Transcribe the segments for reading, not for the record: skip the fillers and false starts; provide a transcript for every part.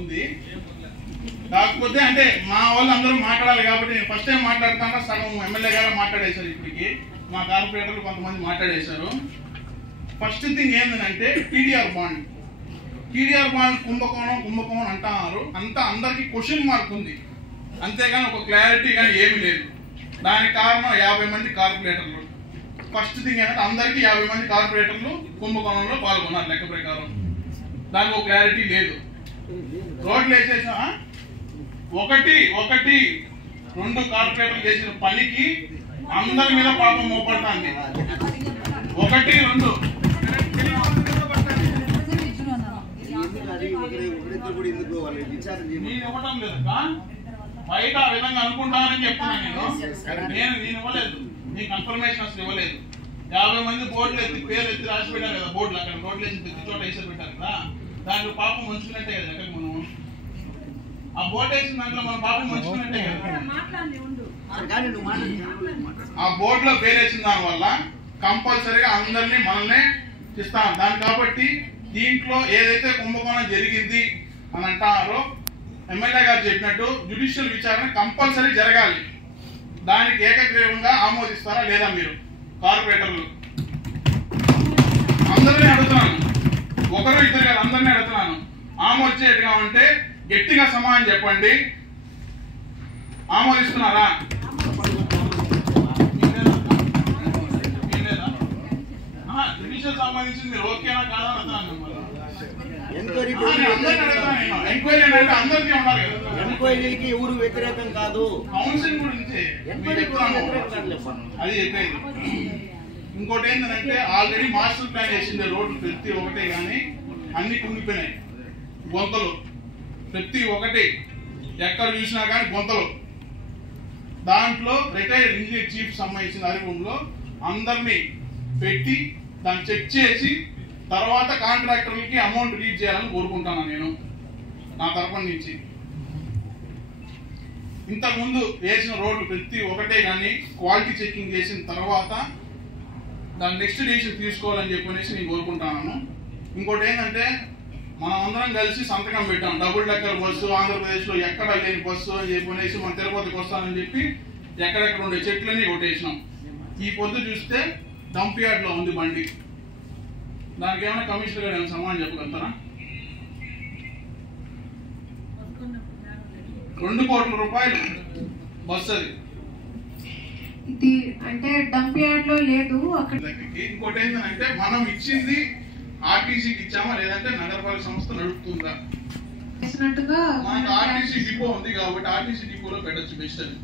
ఉంది. కాకపోతే అంటే మా వాళ్ళు అందరూ మాట్లాడాలి కాబట్టి నేను ఫస్ట్ టైం మాట్లాడుతాను. సగం ఎమ్మెల్యే గారు మాట్లాడేశారు, ఇప్పటికి మా కార్పొరేటర్లు కొంతమంది మాట్లాడేశారు. ఫస్ట్ థింగ్ ఏంటంటే టీడీఆర్ బాండ్ కుంభకోణం అంటున్నారు. అంతా అందరికి క్వశ్చన్ మార్క్ ఉంది, అంతేగాని ఒక క్లారిటీ కానీ ఏమీ లేదు. దానికి కారణం 50 మంది కార్పొరేటర్లు. ఫస్ట్ థింగ్ ఏంటంటే అందరికీ 50 మంది కార్పొరేటర్లు కుంభకోణంలో పాల్గొన్నారు లెక్క ప్రకారం. దానికి ఒక క్లారిటీ లేదు. రోడ్లు వేసేసా ఒకటి 2 కార్పొరేటర్లు చేసిన పనికి అందరి మీద పాపం మోపడుతుంది. 1 2 నేను ఇవ్వటం లేదక్క, బయట ఆ విధంగా అనుకుంటానని చెప్తున్నాను. నేను ఇవ్వలేదు, నీకు కన్ఫర్మేషన్ అసలు ఇవ్వలేదు. 50 మంది బోర్డులు ఎత్తి పేరు ఎత్తి రాసి పెట్టారు కదా, బోర్డులు అక్కడ రోడ్లు వేసి ప్రతి చోట వేసి పెట్టారు కదా, దాంట్లో పాపం మంచుకున్నట్టే కదా. ఎక్కడ మనం ఆ బోర్డు వేసిన దాంట్లో మన పాపం మంచుకున్నట్టే కదా. ఆ బోర్డులో పేరు వేసిన దాని వల్ల కంపల్సరీగా అందరినీ మనల్నే ఇస్తాం. దాని కాబట్టి దీంట్లో ఏదైతే కుంభకోణం జరిగింది అని అంటారో ఎమ్మెల్యే గారు చెప్పినట్టు జ్యుడిషియల్ విచారణ కంపల్సరీ జరగాలి. దానికి ఏకగ్రీవంగా ఆమోదిస్తారా లేదా మీరు కార్పొరేటర్లు? అందరినీ అడుగుతున్నాను, 1 2 కాదు, అందరినీ అడుగుతున్నాను. ఆమోదించేట్టుగా ఉంటే గట్టిగా సమాధానం చెప్పండి. ఆమోదిస్తున్నారా? జ్యుడిషియల్ సంబంధించింది మీరు ఓకేనా కాదా అడుగుతున్నాను. ఎంక్వైరీకి ఎవరు వ్యతిరేకం కాదు, కౌన్సిల్ గురించి అది చెప్పేది. ఇంకోటి ఏంటంటే ఆల్రెడీ మాస్టర్ ప్లాన్ చేసింది రోడ్లు ప్రతి ఒక్కటే కానీ అన్ని కుంగిపోయినాయి. గొంతలు ప్రతి ఒక్కటి ఎక్కడ చూసినా కానీ గొంతలు. దాంట్లో రిటైర్డ్ ఇంజనీర్ చీఫ్ సంబంధించిన అధికారంలో అందరినీ పెట్టి దాన్ని చెక్ చేసి తర్వాత కాంట్రాక్టర్లకి అమౌంట్ రిలీజ్ చేయాలని కోరుకుంటాను నేను నా తరఫు నుంచి. ఇంతకుముందు వేసిన రోడ్లు ప్రతి ఒక్కటే కానీ క్వాలిటీ చెకింగ్ చేసిన తర్వాత దాని నెక్స్ట్ డెసిషన్ తీసుకోవాలని చెప్పనేసి నేను కోరుకుంటున్నాను. ఇంకోటి ఏంటంటే మనం అందరం కలిసి సంతకం పెట్టాం, డబుల్ డెక్కర్ బస్సు ఆంధ్రప్రదేశ్లో ఎక్కడ లేని బస్సు అని చెప్పనేసి మన తిరుపతికి వస్తానని చెప్పి ఎక్కడెక్కడ ఉండే చెట్లన్నీ కొట్టేసినాం. ఈ పొద్దు చూస్తే డంప్ యార్డ్లో ఉంది బండి. దానికి ఏమైనా కమిషనర్ గారు ఏమైనా సమాధానం చెప్పగలుగుతారా? 2 కోట్ల రూపాయలు బస్సు అది. ఇది అంటే డంప్ యార్డ్ లో లేదు అక్కడ. ఇంకోటి ఏంటంటే మనం ఇచ్చింది ఆర్టీసీకి ఇచ్చామా లేదంటే నగరపాలక సంస్థ నడుపుతుందా? మనకు ఆర్టీసీ డిపో ఉంది కాబట్టి ఆర్టీసీ డిపోలో పెట్టచ్చు బెస్ట్ అది.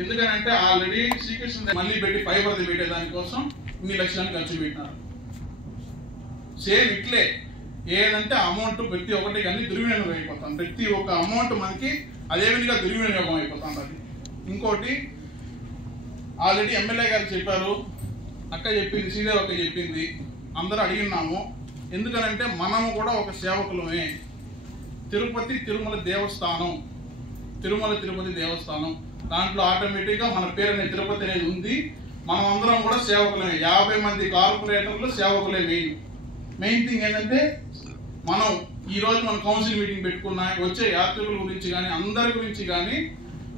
ఎందుకనంటే ఆల్రెడీ శ్రీకృష్ణ మళ్ళీ పెట్టి ఫైబర్ పెట్టే దానికోసం ఇన్ని లక్షలను ఖర్చు పెట్టినారు. సేమ్ ఇట్లే ఏదంటే అమౌంట్ ప్రతి ఒక్కటి కానీ దుర్వినియోగం అయిపోతాం. ప్రతి ఒక్క అమౌంట్ మనకి అదే విధంగా దుర్వినియోగం అయిపోతాం. అది ఇంకోటి ఆల్రెడీ ఎమ్మెల్యే గారు చెప్పారు, అక్క చెప్పింది, శ్రీదేవి అక్క చెప్పింది, అందరూ అడిగినాము. ఎందుకనంటే మనము కూడా ఒక సేవకులమే. తిరుమల దేవస్థానం, తిరుపతి దేవస్థానం దాంట్లో ఆటోమేటిక్గా మన పేరు అనేది తిరుపతి అనేది ఉంది. మనం అందరం కూడా సేవకులమే. 50 మంది కార్పొరేటర్లు సేవకులే. మెయిన్ థింగ్ ఏంటంటే మనం ఈరోజు మనం కౌన్సిల్ మీటింగ్ పెట్టుకున్నా వచ్చే యాత్రికుల గురించి కానీ అందరి గురించి కానీ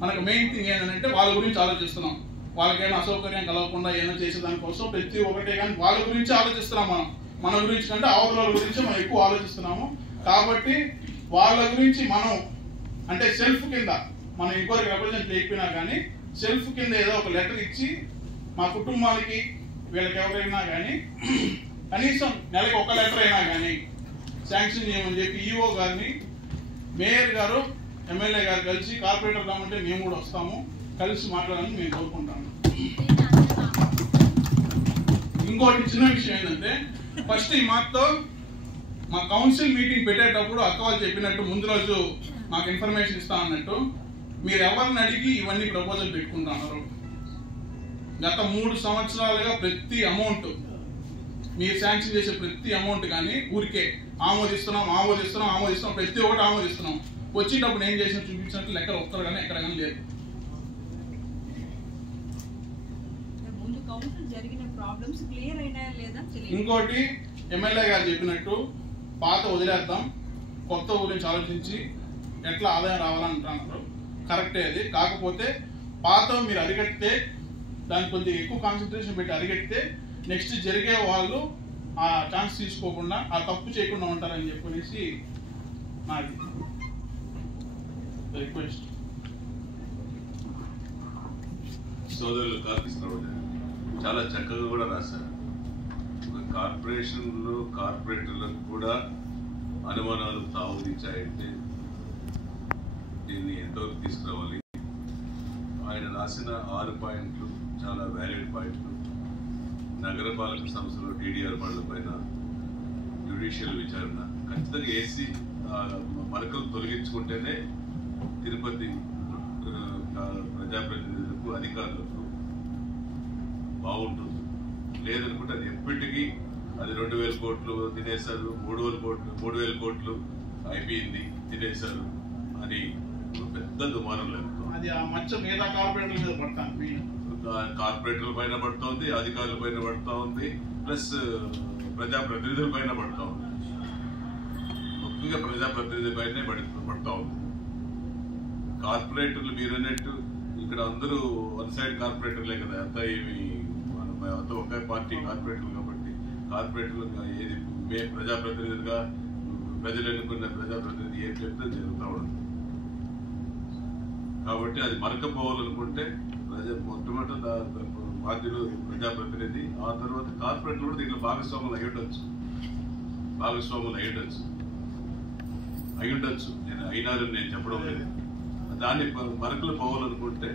మనకు మెయిన్ థింగ్ ఏంటంటే వాళ్ళ గురించి ఆలోచిస్తున్నాం. వాళ్ళకైనా అసౌకర్యం కలగకుండా ఏమైనా చేసేదానికోసం ప్రతి ఒక్కటే కానీ వాళ్ళ గురించి ఆలోచిస్తున్నాం. మన గురించి కంటే అవతల గురించి మనం ఎక్కువ ఆలోచిస్తున్నాము. కాబట్టి వాళ్ళ గురించి మనం అంటే సెల్ఫ్ కింద మనం ఇంకొకరికి రిప్రజెంట్ చేయకపోయినా కానీ సెల్ఫ్ కింద ఏదో ఒక లెటర్ ఇచ్చి మా కుటుంబాలకి వీళ్ళకి ఎవరైనా కానీ కనీసం నెలకు 1 లెటర్ అయినా కానీ శాంక్షన్ చేయమని చెప్పి ఈఓ గారిని, మేయర్ గారు, ఎమ్మెల్యే గారు కలిసి కార్పొరేటర్ కామంటే మేము కూడా వస్తాము, కలిసి మాట్లాడాలని మేము కోరుకుంటాము. ఇంకోటి చిన్న విషయం ఏంటంటే ఫస్ట్ ఈ మాతో మా కౌన్సిల్ మీటింగ్ పెట్టేటప్పుడు అక్క వాళ్ళు చెప్పినట్టు ముందు రోజు మాకు ఇన్ఫర్మేషన్ ఇస్తా అన్నట్టు మీరు ఎవరిని అడిగి ఇవన్నీ ప్రపోజల్ పెట్టుకుంటున్నారు. గత 3 సంవత్సరాలుగా ప్రతి అమౌంట్ మీరు శాంక్షన్ చేసే ప్రతి అమౌంట్ కానీ ఊరికే ఆమోదిస్తున్నాం ప్రతి ఒక్కటి ఆమోదిస్తున్నాం. వచ్చేటప్పుడు ఏం చేసినా చూపించినట్టు లెక్కలు ఒక్కరు కానీ ఎక్కడ కానీ లేదు. ఇంకోటి ఎమ్మెల్యే గారు చెప్పినట్టు పాత వదిలేద్దాం, కొత్త గురించి ఆలోచించి ఎట్లా ఆదాయం రావాలంటున్నారు. కరెక్టే అది. కాకపోతే పాత మీరు అరిగట్టితే దానికి కొద్దిగా ఎక్కువ కాన్సన్ట్రేషన్ పెట్టి అరిగట్టితే నెక్స్ట్ జరిగే వాళ్ళు ఆ ఛాన్స్ తీసుకోకుండా ఆ తప్పు చేయకుండా ఉంటారని చెప్పనేసి నాది రిక్వెస్ట్. సోదరులు కార్తీశ్వరరావు చాలా చక్కగా కూడా రాశారు. కార్పొరేషన్లు కార్పొరేటర్లకు కూడా అనుమానాలు తావునిచ్చాయంటే దీన్ని ఎంతవరకు తీసుకురావాలి. ఆయన రాసిన 6 పాయింట్లు చాలా వ్యాలిడ్ పాయింట్లు. నగరపాలక సంస్థలో టీడీఆర్ పనుల పైన జ్యుడిషియల్ విచారణ ఖచ్చితంగా వేసి మరకలు తొలగించుకుంటేనే తిరుపతి ప్రజాప్రతినిధులకు అధికారులకు బాగుంటుంది. లేదనుకుంటే అది ఎప్పటికీ అది 2000 కోట్లు తినేశారు, 3000 కోట్లు అయిపోయింది తినేశారు అని పెద్ద దుమారం లేకపోతుంది. అది ఆ మచ్చ మీద కార్పొరేటర్ల మీద పడతాను, కార్పొరేటర్ల పైన పడుతోంది, అధికారుల పైన పడుతూ ఉంది, ప్లస్ ప్రజాప్రతినిధుల పైన పడుతూ ఉంది. ముఖ్యంగా ప్రజాప్రతినిధుల పైనే పడుతూ ఉంది. కార్పొరేటర్లు మీరు అన్నట్టు ఇక్కడ అందరూ వన్ సైడ్ కార్పొరేటర్లే కదా, అంతా ఏమి అంతా ఒకే పార్టీ కార్పొరేటర్లు కాబట్టి కార్పొరేటర్లు ఏది ప్రజాప్రతినిధులుగా ప్రజలు ఎన్నుకున్న ప్రజాప్రతినిధి ఏం చెప్తే జరుగుతూ ఉంటుంది. కాబట్టి అది మరకపోవాలనుకుంటే మొట్టమొదటి బాధ్యులు ప్రజాప్రతినిధి, ఆ తర్వాత కార్పొరేటర్లు కూడా దీంట్లో భాగస్వాములు అయ్యుండొచ్చు. నేను అయినారని నేను చెప్పడం లేదు. దాన్ని మరకలు పోవాలనుకుంటే